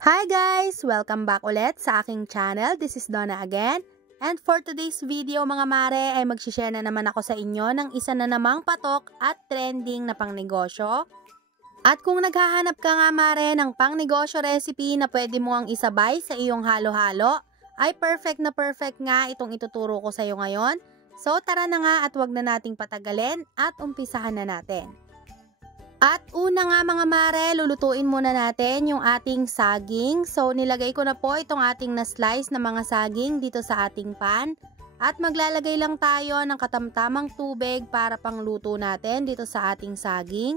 Hi guys! Welcome back ulit sa aking channel. This is Donna again. And for today's video mga mare ay mag-share na naman ako sa inyo ng isa na namang patok at trending na pangnegosyo. At kung naghahanap ka nga mare ng pangnegosyo recipe na pwede mo ang isabay sa iyong halo-halo, ay perfect nga itong ituturo ko sa iyo ngayon. So tara na nga at wag na nating patagalin at umpisahan na natin. At una nga mga mare, lulutuin muna natin yung ating saging. So nilagay ko na po itong ating na-slice na mga saging dito sa ating pan. At maglalagay lang tayo ng katamtamang tubig para pangluto natin dito sa ating saging.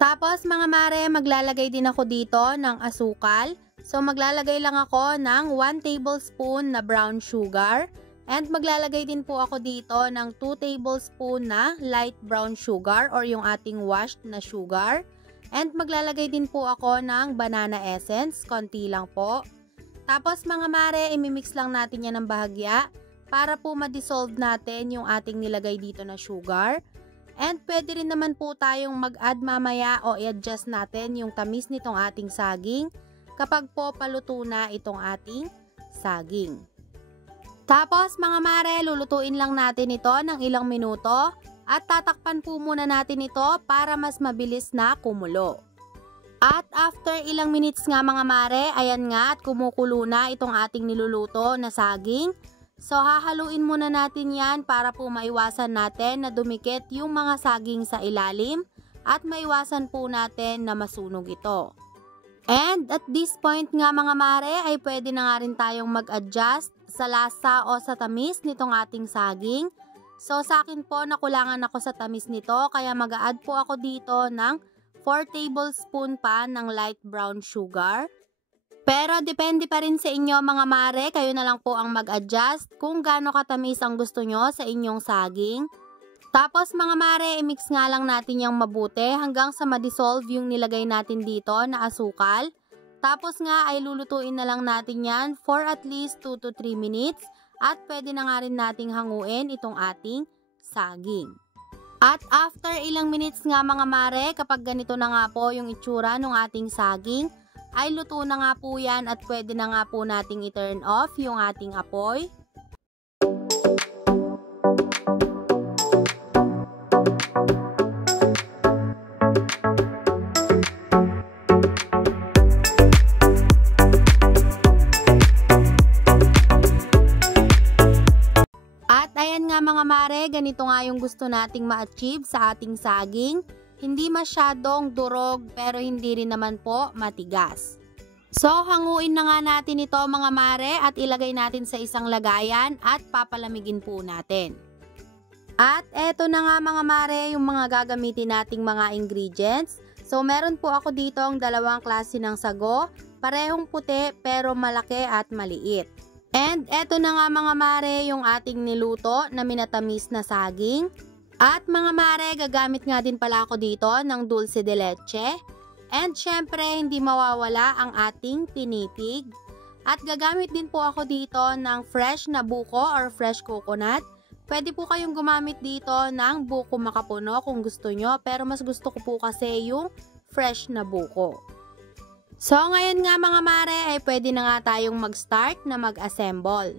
Tapos mga mare, maglalagay din ako dito ng asukal. So maglalagay lang ako ng 1 tablespoon na brown sugar. And maglalagay din po ako dito ng 2 tablespoon na light brown sugar or yung ating washed na sugar. And maglalagay din po ako ng banana essence, konti lang po. Tapos mga mare, imimix lang natin yan ng bahagya para po ma-dissolve natin yung ating nilagay dito na sugar. And pwede rin naman po tayong mag-add mamaya o i-adjust natin yung tamis nitong ating saging kapag po paluto na itong ating saging. Tapos mga mare, lulutuin lang natin ito ng ilang minuto at tatakpan po muna natin ito para mas mabilis na kumulo. At after ilang minutes nga mga mare, ayan nga at kumukulo na itong ating niluluto na saging. So hahaluin muna natin yan para po maiwasan natin na dumikit yung mga saging sa ilalim at maiwasan po natin na masunog ito. And at this point nga mga mare ay pwede na nga rin tayong mag-adjust sa lasa o sa tamis nitong ating saging. So sa akin po nakulangan ako sa tamis nito kaya mag-a-add po ako dito ng 4 tablespoon pa ng light brown sugar. Pero depende pa rin sa inyo mga mare, kayo na lang po ang mag-adjust kung gaano katamis ang gusto nyo sa inyong saging. Tapos mga mare, i-mix nga lang natin yung mabuti hanggang sa ma-dissolve yung nilagay natin dito na asukal. Tapos nga ay lulutuin na lang natin yan for at least 2 to 3 minutes at pwede na nga rin nating hanguin itong ating saging. At after ilang minutes nga mga mare, kapag ganito na nga po yung itsura ng ating saging, ay luto na nga po yan at pwede na nga po nating i-turn off yung ating apoy. Mga mare, ganito nga yung gusto nating ma-achieve sa ating saging. Hindi masyadong durog pero hindi rin naman po matigas. So hanguin na nga natin ito mga mare at ilagay natin sa isang lagayan at papalamigin po natin. At eto na nga mga mare yung mga gagamitin nating mga ingredients. So meron po ako dito ang dalawang klase ng sago, parehong puti pero malaki at maliit. And eto na nga mga mare yung ating niluto na minatamis na saging. At mga mare, gagamit nga din pala ako dito ng dulce de leche. And syempre, hindi mawawala ang ating pinipig. At gagamit din po ako dito ng fresh na buko or fresh coconut. Pwede po kayong gumamit dito ng buko makapuno kung gusto nyo. Pero mas gusto ko po kasi yung fresh na buko. So ngayon nga mga mare ay pwede na nga tayong mag-start na mag-assemble.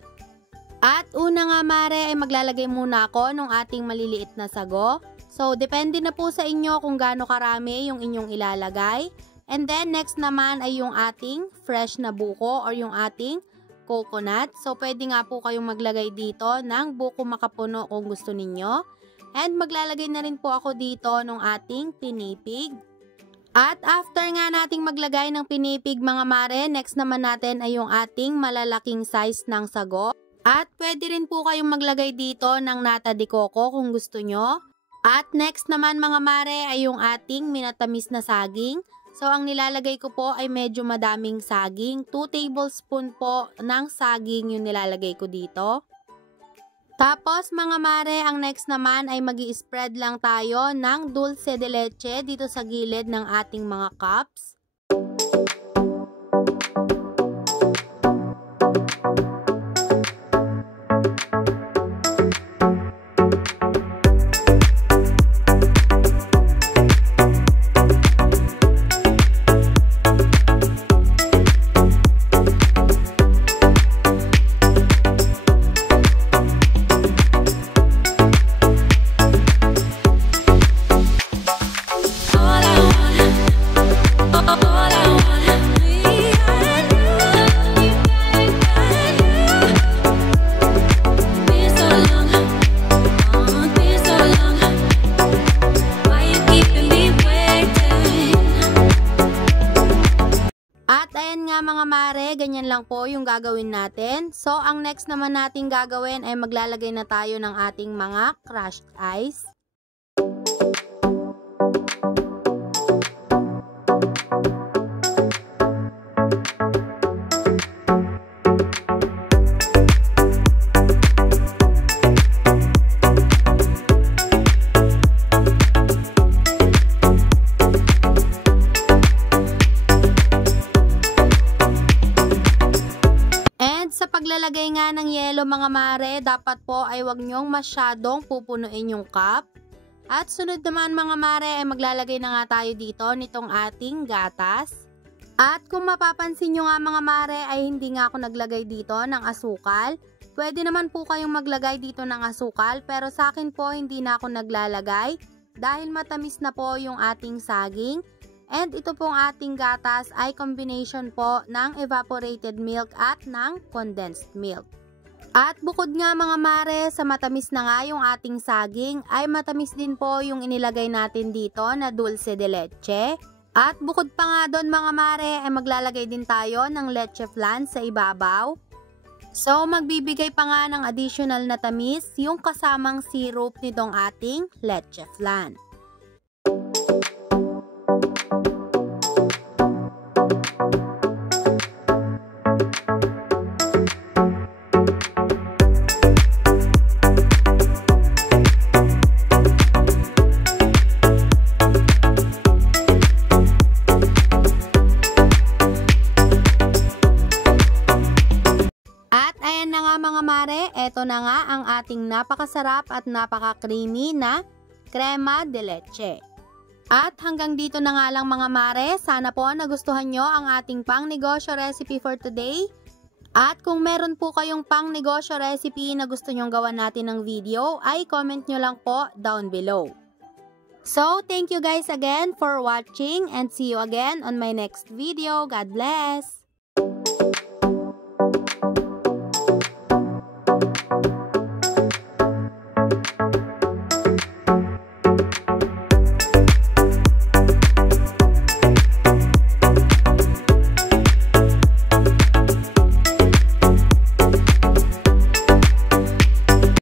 At una nga mare ay maglalagay muna ako ng ating maliliit na sago. So depende na po sa inyo kung gaano karami yung inyong ilalagay. And then next naman ay yung ating fresh na buko or yung ating coconut. So pwede nga po kayong maglagay dito ng buko makapuno kung gusto ninyo. And maglalagay na rin po ako dito ng ating pinipig. At after nga nating maglagay ng pinipig mga mare, next naman natin ay yung ating malalaking size ng sago. At pwede rin po kayong maglagay dito ng nata de coco kung gusto nyo. At next naman mga mare ay yung ating minatamis na saging. So ang nilalagay ko po ay medyo madaming saging. 2 tablespoon po ng saging yung nilalagay ko dito. Tapos mga mare, ang next naman ay magi-spread lang tayo ng dulce de leche dito sa gilid ng ating mga cups. ayan nga mga mare, ganyan lang po yung gagawin natin. So, ang next naman natin gagawin ay maglalagay na tayo ng ating mga crushed ice. Sa paglalagay nga ng yelo mga mare, dapat po ay wag nyong masyadong pupunuin yung cup. At sunod naman mga mare ay maglalagay na nga tayo dito nitong ating gatas. At kung mapapansin nyo nga mga mare ay hindi nga ako naglagay dito ng asukal. Pwede naman po kayong maglagay dito ng asukal pero sa akin po hindi na ako naglalagay dahil matamis na po yung ating saging. And ito pong ating gatas ay combination po ng evaporated milk at ng condensed milk. At bukod nga mga mare, sa matamis na nga yung ating saging, ay matamis din po yung inilagay natin dito na dulce de leche. At bukod pa nga doon mga mare, ay maglalagay din tayo ng leche flan sa ibabaw. So magbibigay pa nga ng additional na tamis yung kasamang syrup nitong ating leche flan. Ayan na nga mga mare, eto na nga ang ating napakasarap at napaka-creamy na crema de leche. At hanggang dito na nga lang mga mare, sana po nagustuhan nyo ang ating pang-negosyo recipe for today. At kung meron po kayong pang-negosyo recipe na gusto nyong gawan natin ng video, ay comment nyo lang po down below. So, thank you guys again for watching and see you again on my next video. God bless!